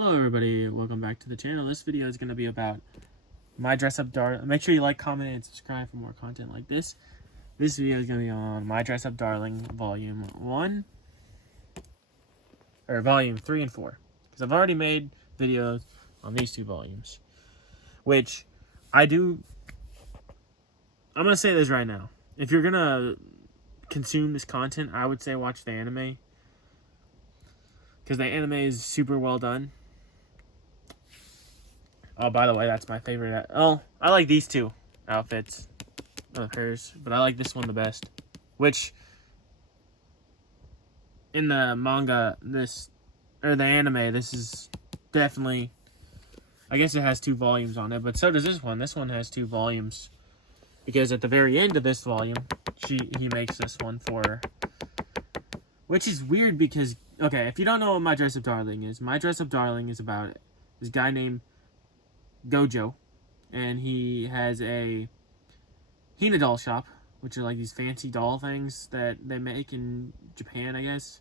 Hello everybody, welcome back to the channel. This video is going to be about My Dress Up Darling. Make sure you like, comment, and subscribe for more content like this. This video is going to be on My Dress Up Darling Volume 1, or Volume 3 and 4. Because I've already made videos on these two volumes. Which, I'm going to say this right now. If you're going to consume this content, I would say watch the anime. Because the anime is super well done. Oh, by the way, that's my favorite. Oh, I like these two outfits of hers, but I like this one the best. Which, in the manga, the anime, this is definitely, I guess it has 2 volumes on it, but so does this one. This one has 2 volumes. Because at the very end of this volume, he makes this one for her. Which is weird because, okay, if you don't know what My Dress Up Darling is, My Dress Up Darling is about this guy named Gojo, and he has a Hina doll shop, which are like these fancy doll things that they make in Japan, I guess.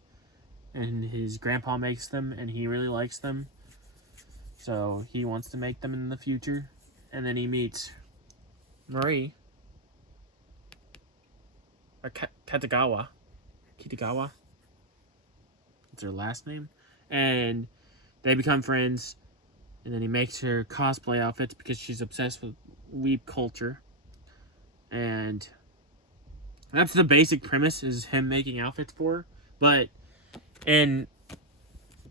And his grandpa makes them, and he really likes them, so he wants to make them in the future. And then he meets Marie, or Kitagawa. That's her last name, and they become friends. And then he makes her cosplay outfits because she's obsessed with weeb culture. And that's the basic premise, is him making outfits for her. But in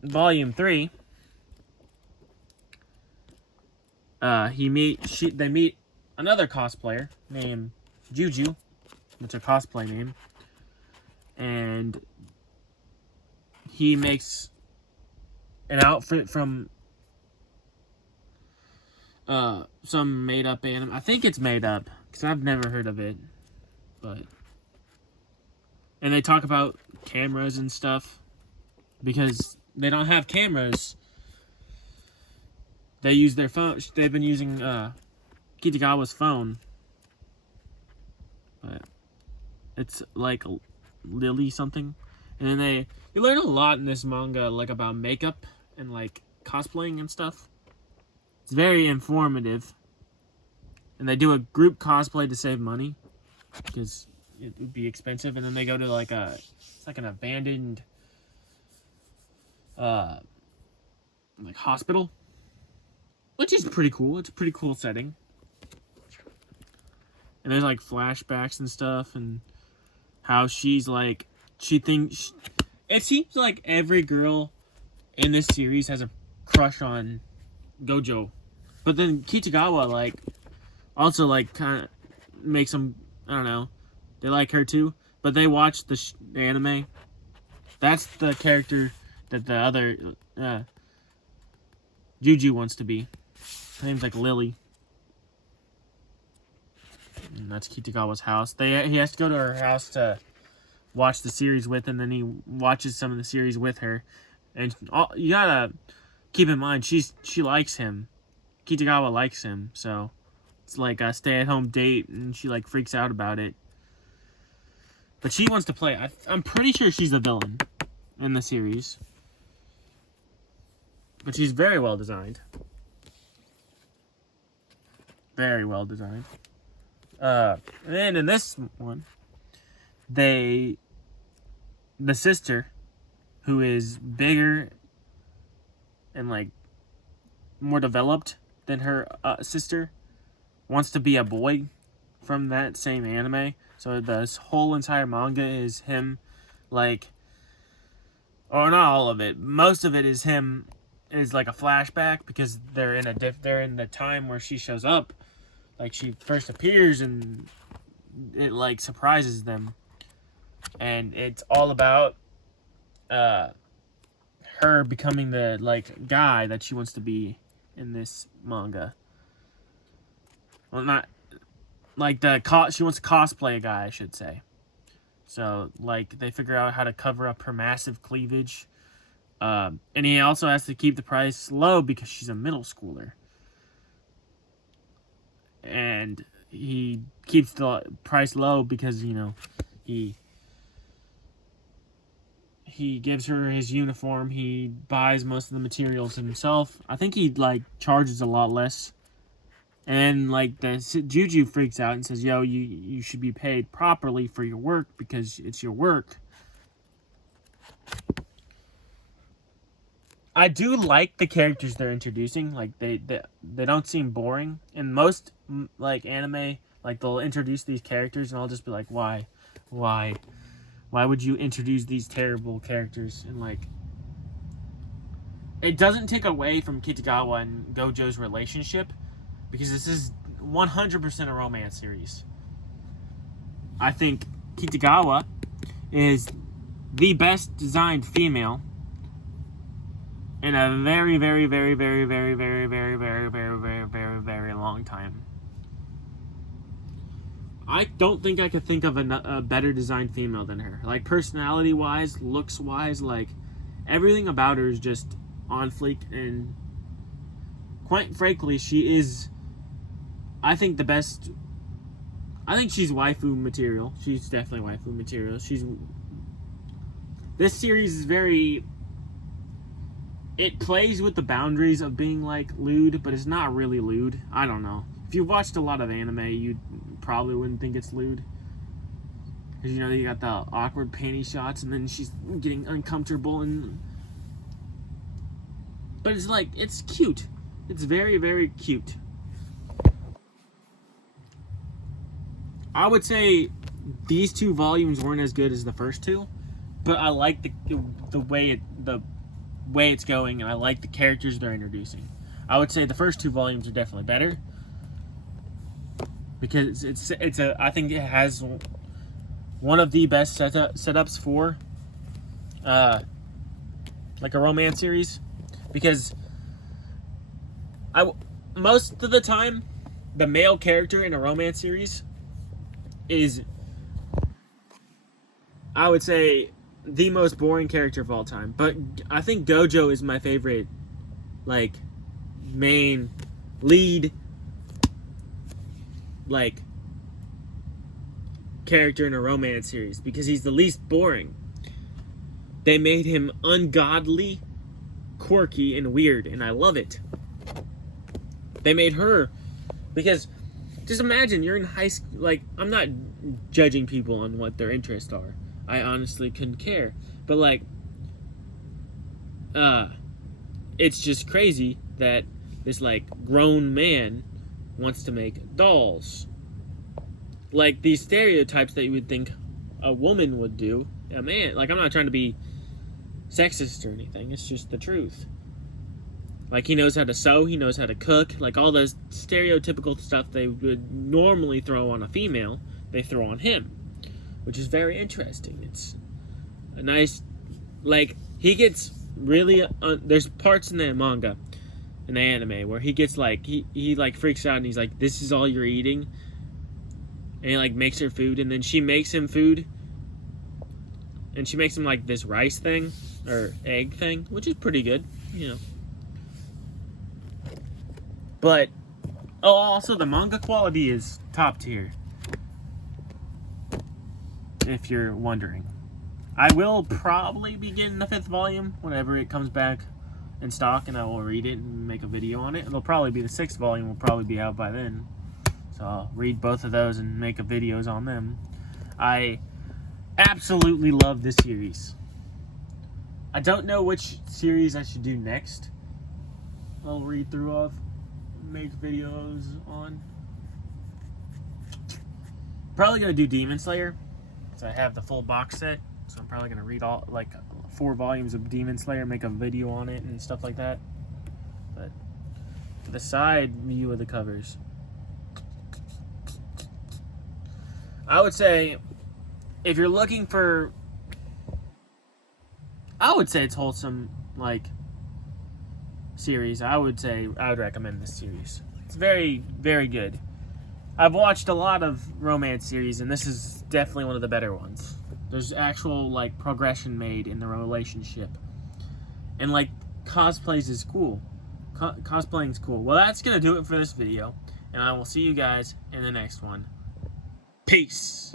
Volume 3, they meet another cosplayer named Juju. That's her cosplay name. And he makes an outfit from some made-up anime. I think it's made up, because I've never heard of it. And they talk about cameras and stuff, because they don't have cameras. They use their phone. They've been using Kitagawa's phone. But it's like Lily something. And then you learn a lot in this manga, like about makeup and like cosplaying and stuff. It's very informative. And they do a group cosplay to save money, because it would be expensive. And then they go to like it's like an abandoned like hospital, which is pretty cool. It's a pretty cool setting. And there's like flashbacks and stuff, and how she's like, it seems like every girl in this series has a crush on Gojo. But then Kitagawa, like, also, like, kind of makes them, I don't know, they like her too. But they watch the anime. That's the character that the other Juju wants to be. Her name's like Lily. And that's Kitagawa's house. He has to go to her house to watch the series with, and then he watches some of the series with her. And you gotta keep in mind, she likes him. Kitagawa likes him, so it's like a stay-at-home date, and she like freaks out about it. But she wants to play. I'm pretty sure she's the villain in the series. But she's very well designed. Very well designed. And then in this one, the sister, who is bigger and like more developed than her sister, wants to be a boy from that same anime. So this whole entire manga is him, like, or not all of it. Most of it is him, is like a flashback, because they're in the time where she shows up, like she first appears, and it like surprises them, and it's all about her becoming the like guy that she wants to be in this manga. Well, not like she wants to cosplay a guy, I should say. So like they figure out how to cover up her massive cleavage, and he also has to keep the price low because she's a middle schooler, and he keeps the price low because, you know, he he gives her his uniform. He buys most of the materials himself. I think he like charges a lot less. And like the Juju freaks out and says, "Yo, you should be paid properly for your work because it's your work." I do like the characters they're introducing. Like they don't seem boring. In most like anime, like they'll introduce these characters and I'll just be like, why would you introduce these terrible characters? And like, it doesn't take away from Kitagawa and Gojo's relationship, because this is 100% a romance series. I think Kitagawa is the best designed female in a very, very, very, very, very, very, very, very, very, very, very, very long time. I don't think I could think of a better designed female than her. Like, personality-wise, looks-wise, like, everything about her is just on fleek. And quite frankly, she is, I think, the best. I think she's waifu material. She's definitely waifu material. This series is very, it plays with the boundaries of being like lewd, but it's not really lewd. I don't know. If you watched a lot of anime, you probably wouldn't think it's lewd. Because, you know, you got the awkward panty shots, and then she's getting uncomfortable, but it's like, it's cute. It's very, very cute. I would say these 2 volumes weren't as good as the first 2, but I like the way it's going, and I like the characters they're introducing. I would say the first 2 volumes are definitely better, because I think it has one of the best setups for like a romance series, because most of the time the male character in a romance series is, I would say, the most boring character of all time. But I think Gojo is my favorite, like, main lead, like, character in a romance series, because he's the least boring. They made him ungodly, quirky, and weird, and I love it. They made her, because just imagine you're in high school. Like, I'm not judging people on what their interests are. I honestly couldn't care. But like, it's just crazy that this like grown man wants to make dolls. Like these stereotypes that you would think a woman would do, a man. Like, I'm not trying to be sexist or anything. It's just the truth. Like, he knows how to sew, he knows how to cook, like all those stereotypical stuff they would normally throw on a female, they throw on him, which is very interesting. It's a nice, like, he gets really, there's parts in the manga, in the anime, where he gets like, he like freaks out and he's like, this is all you're eating, and he like makes her food, and then she makes him food, and she makes him like this rice thing, or egg thing, which is pretty good, you know. But, also the manga quality is top tier, if you're wondering. I will probably be getting the 5th volume whenever it comes back in stock, and I will read it and make a video on it. It'll probably be the 6th volume, will probably be out by then. So I'll read both of those and make videos on them. I absolutely love this series. I don't know which series I should do next. I'll read through of, make videos on. Probably gonna do Demon Slayer, because I have the full box set. So I'm probably gonna read all like 4 volumes of Demon Slayer, make a video on it and stuff like that. But the side view of the covers, I would say, if you're looking for, I would say it's wholesome, like, series, I would recommend this series. It's very, very good. I've watched a lot of romance series, and this is definitely one of the better ones. There's actual, like, progression made in the relationship. And, like, cosplays is cool. Cosplaying is cool. Well, that's gonna do it for this video, and I will see you guys in the next one. Peace!